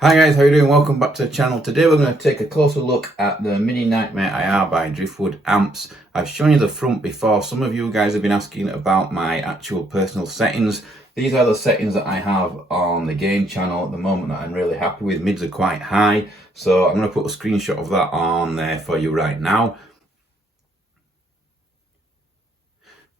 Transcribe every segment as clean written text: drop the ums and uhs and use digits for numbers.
Hi guys, how you doing? Welcome back to the channel. Today we're going to take a closer look at the Mini Nightmare IR by Driftwood amps. I've shown you the front before. Some of you guys have been asking about my actual personal settings. These are the settings that I have on the gain channel at the moment that I'm really happy with. Mids are quite high, so I'm going to put a screenshot of that on there for you right now.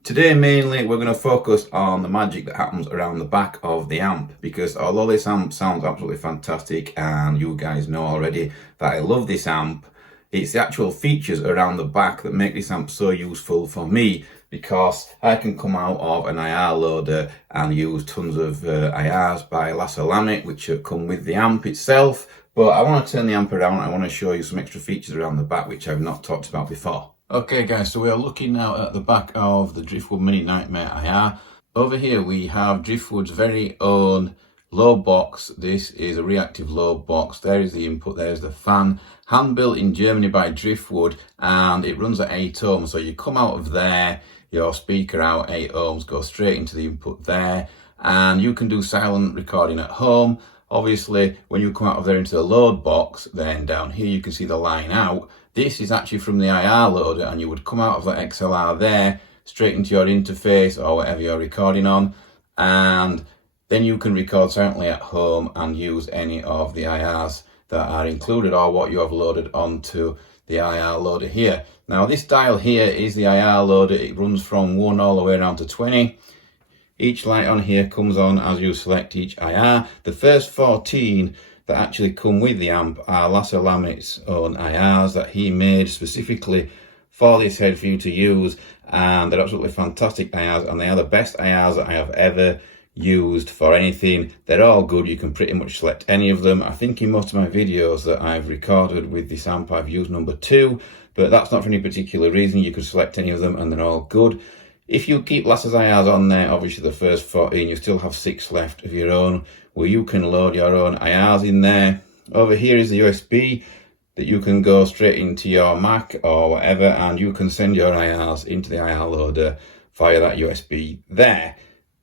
Today mainly we're going to focus on the magic that happens around the back of the amp, because although this amp sounds absolutely fantastic and you guys know already that I love this amp, it's the actual features around the back that make this amp so useful for me, because I can come out of an IR loader and use tons of IRs by Lasse Lammert which come with the amp itself, but I want to turn the amp around. I want to show you some extra features around the back which I've not talked about before. Okay guys, so we are looking now at the back of the Driftwood Mini Nightmare IR. Over here we have Driftwood's very own low box. This is a reactive low box. There is the input, there's the fan. Hand built in Germany by Driftwood, and it runs at 8 ohms. So you come out of there, your speaker out 8 ohms, go straight into the input there, and you can do silent recording at home. Obviously, when you come out of there into the load box, then down here you can see the line out. This is actually from the IR loader, and you would come out of that XLR there, straight into your interface or whatever you're recording on, and then you can record silently at home and use any of the IRs that are included or what you have loaded onto the IR loader here. Now this dial here is the IR loader. It runs from 1 all the way around to 20. Each light on here comes on as you select each IR. The first 14 that actually come with the amp are Lasse Lammert's own IRs that he made specifically for this head for you to use, and they're absolutely fantastic IRs, and they are the best IRs that I have ever used for anything. They're all good. You can pretty much select any of them. I think in most of my videos that I've recorded with this amp I've used number 2, but that's not for any particular reason. You could select any of them and they're all good. If you keep Lasse's IRs on there, obviously the first 14, you still have 6 left of your own, where you can load your own IRs in there. Over here is the USB that you can go straight into your Mac or whatever, and you can send your IRs into the IR loader via that USB there.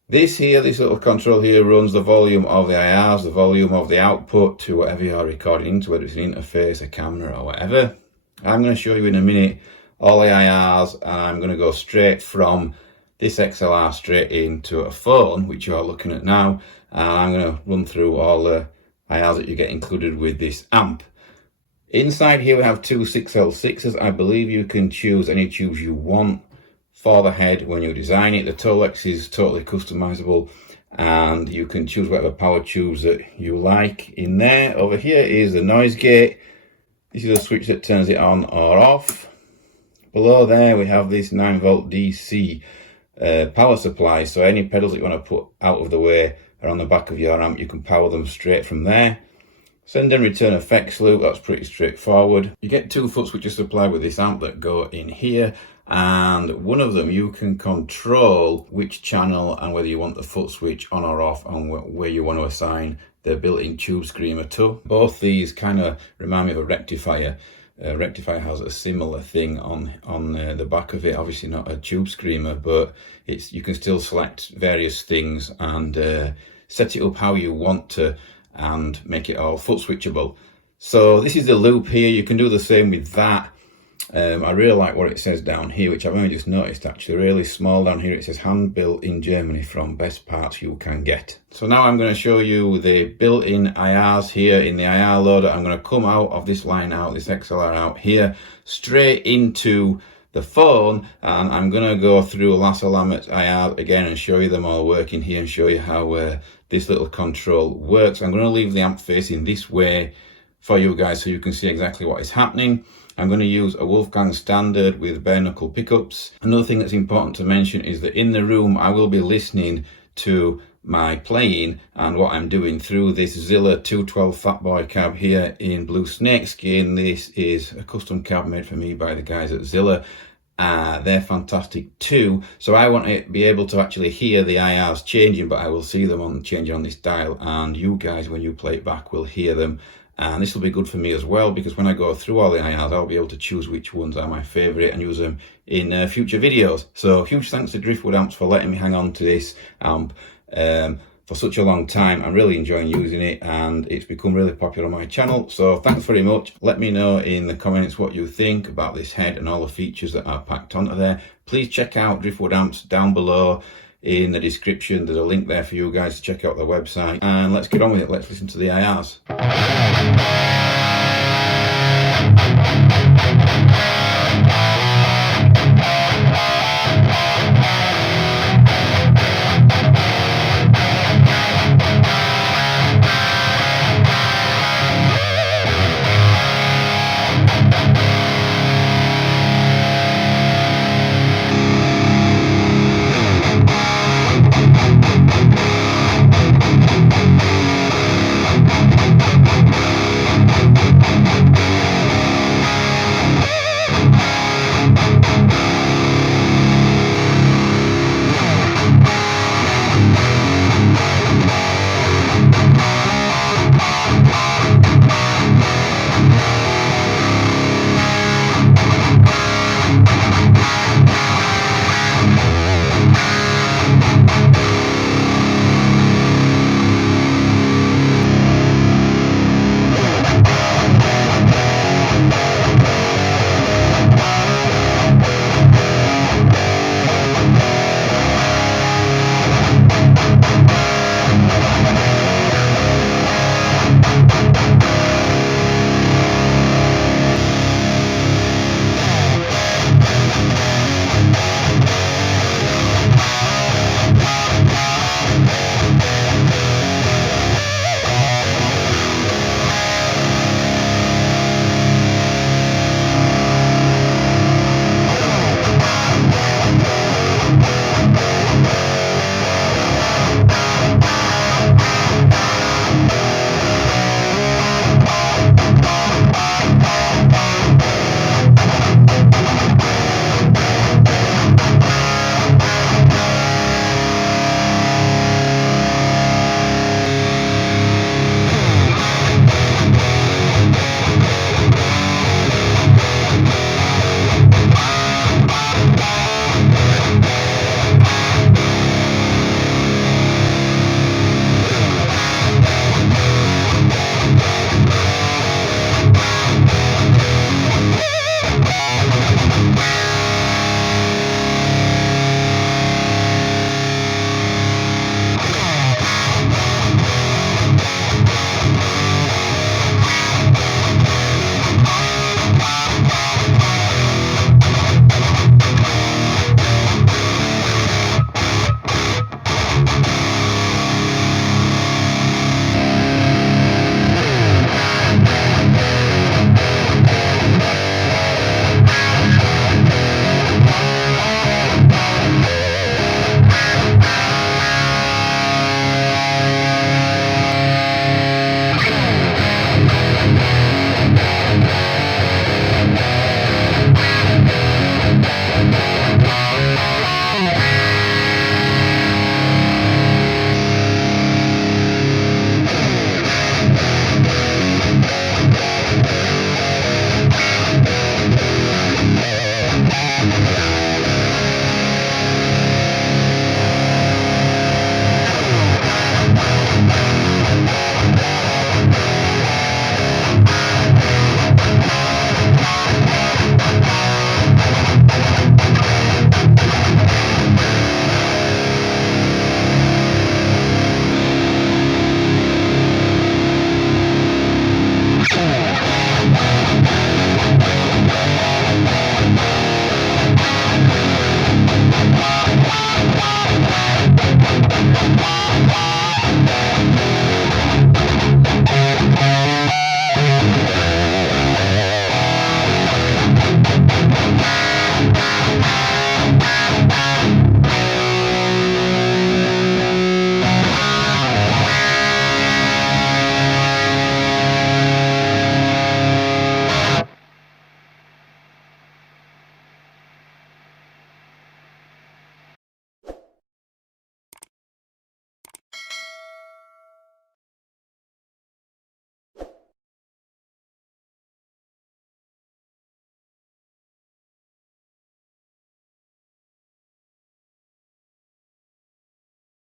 This little control here runs the volume of the IRs, the volume of the output to whatever you're recording into, whether it's an interface, a camera or whatever. I'm going to show you in a minute all the IRs, and I'm going to go straight from this XLR straight into a phone, which you are looking at now, and I'm going to run through all the IRs that you get included with this amp. Inside here we have 2 6L6s. I believe you can choose any tubes you want for the head when you design it. The Tolex is totally customizable, and you can choose whatever power tubes that you like in there. Over here is the noise gate. This is a switch that turns it on or off. Below there we have this 9-volt DC power supply, so any pedals that you want to put out of the way are on the back of your amp. You can power them straight from there. Send and return effects loop, that's pretty straightforward. You get 2 foot switches supplied with this amp that go in here, and one of them you can control which channel and whether you want the foot switch on or off, and where you want to assign the built-in tube screamer to. Both these kind of remind me of a rectifier. Rectifier has a similar thing on the back of it, obviously not a tube screamer, but you can still select various things and set it up how you want to and make it all foot switchable. So this is the loop here. You can do the same with that. I really like what it says down here, which I've only just noticed actually, really small down here. It says hand built in Germany from best parts you can get. So now I'm going to show you the built-in IRs here in the IR loader. I'm going to come out of this line out, this XLR out here, straight into the phone, and I'm going to go through Lasse Lammert's IR again and show you them all working here and show you how this little control works. I'm going to leave the amp facing this way for you guys so you can see exactly what is happening. I'm going to use a Wolfgang standard with bare knuckle pickups. Another thing that's important to mention is that in the room I will be listening to my playing and what I'm doing through this Zilla 212 Fatboy cab here in blue snakeskin. This is a custom cab made for me by the guys at Zilla. They're fantastic too, so I want to be able to actually hear the IRs changing, but I will see them changing on this dial, and you guys when you play it back will hear them. And this will be good for me as well, because when I go through all the IRs, I'll be able to choose which ones are my favourite and use them in future videos. So huge thanks to Driftwood Amps for letting me hang on to this amp. for such a long time. I'm really enjoying using it, and it's become really popular on my channel. So thanks very much. Let me know in the comments what you think about this head and all the features that are packed onto there. Please check out Driftwood amps down below in the description. There's a link there for you guys to check out their website, and let's get on with it. Let's listen to the IRs.